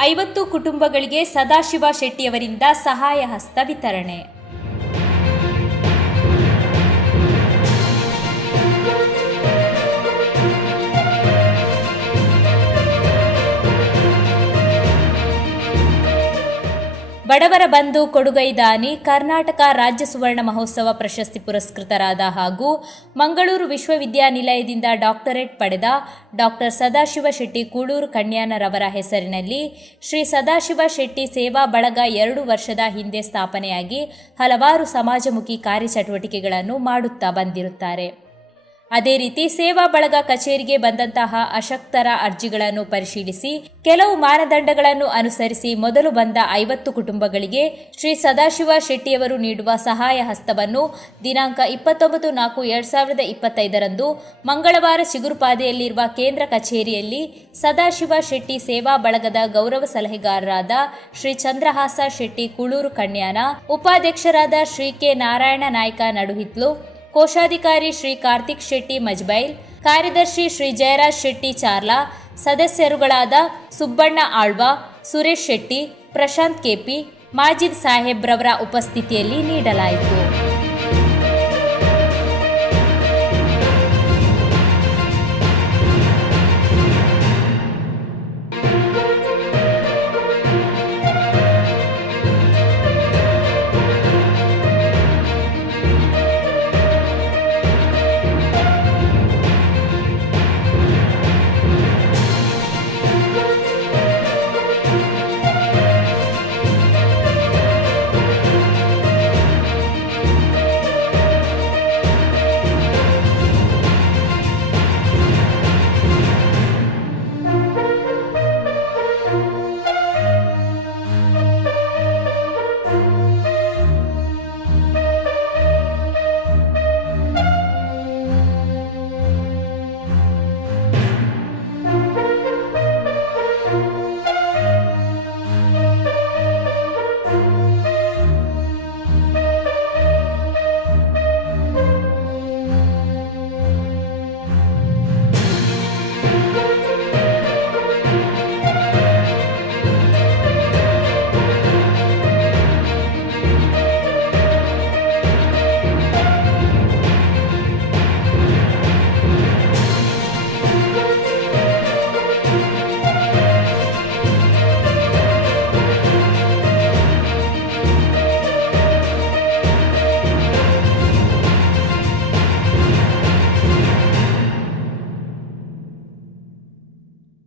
ಐವತ್ತು ಕುಟುಂಬಗಳಿಗೆ ಸದಾಶಿವ ಶೆಟ್ಟಿಯವರಿಂದ ಸಹಾಯ ಹಸ್ತ ವಿತರಣೆ. ಬಡವರ ಬಂಧು ಕೊಡುಗೈದಾನಿ ಕರ್ನಾಟಕ ರಾಜ್ಯ ಸುವರ್ಣ ಮಹೋತ್ಸವ ಪ್ರಶಸ್ತಿ ಪುರಸ್ಕೃತರಾದ ಹಾಗೂ ಮಂಗಳೂರು ವಿಶ್ವವಿದ್ಯಾನಿಲಯದಿಂದ ಡಾಕ್ಟರೇಟ್ ಪಡೆದ ಡಾಕ್ಟರ್ ಸದಾಶಿವ ಶೆಟ್ಟಿ ಕೂಳೂರು ಕಣ್ಯಾನರವರ ಹೆಸರಿನಲ್ಲಿ ಶ್ರೀ ಸದಾಶಿವ ಶೆಟ್ಟಿ ಸೇವಾ ಬಳಗ ಎರಡು ವರ್ಷದ ಹಿಂದೆ ಸ್ಥಾಪನೆಯಾಗಿ ಹಲವಾರು ಸಮಾಜಮುಖಿ ಕಾರ್ಯಚಟುವಟಿಕೆಗಳನ್ನು ಮಾಡುತ್ತಾ ಬಂದಿರುತ್ತಾರೆ. ಅದೇ ರೀತಿ ಸೇವಾ ಬಳಗ ಕಚೇರಿಗೆ ಬಂದಂತಹ ಅಶಕ್ತರ ಅರ್ಜಿಗಳನ್ನು ಪರಿಶೀಲಿಸಿ, ಕೆಲವು ಮಾನದಂಡಗಳನ್ನು ಅನುಸರಿಸಿ ಮೊದಲು ಬಂದ ಐವತ್ತು ಕುಟುಂಬಗಳಿಗೆ ಶ್ರೀ ಸದಾಶಿವ ಶೆಟ್ಟಿಯವರು ನೀಡುವ ಸಹಾಯ ಹಸ್ತವನ್ನು ದಿನಾಂಕ ಇಪ್ಪತ್ತೊಂಬತ್ತು ನಾಲ್ಕು ಎರಡ್ ಸಾವಿರದ ಇಪ್ಪತ್ತೈದರಂದು ಮಂಗಳವಾರ ಚಿಗುರುಪಾದೆಯಲ್ಲಿರುವ ಕೇಂದ್ರ ಕಚೇರಿಯಲ್ಲಿ ಸದಾಶಿವ ಶೆಟ್ಟಿ ಸೇವಾ ಬಳಗದ ಗೌರವ ಸಲಹೆಗಾರರಾದ ಶ್ರೀ ಚಂದ್ರಹಾಸ ಶೆಟ್ಟಿ ಕುಳೂರು ಕಣ್ಯಾನ ಉಪಾಧ್ಯಕ್ಷರಾದ ಶ್ರೀ ಕೆ ನಾರಾಯಣ ನಾಯ್ಕ ನಡುಹಿತ್ಲು ಕೋಶಾಧಿಕಾರಿ ಶ್ರೀ ಕಾರ್ತಿಕ್ ಶೆಟ್ಟಿ ಮಜ್ಬೈಲ್, ಕಾರ್ಯದರ್ಶಿ ಶ್ರೀ ಜಯರಾಜ್ ಶೆಟ್ಟಿ ಚಾರ್ಲಾ, ಸದಸ್ಯರುಗಳಾದ ಸುಬ್ಬಣ್ಣ ಆಳ್ವ, ಸುರೇಶ್ ಶೆಟ್ಟಿ, ಪ್ರಶಾಂತ್ ಕೆಪಿ ಮಾಜಿದ್ ಸಾಹೇಬ್ರವರ ಉಪಸ್ಥಿತಿಯಲ್ಲಿ ನೀಡಲಾಯಿತು.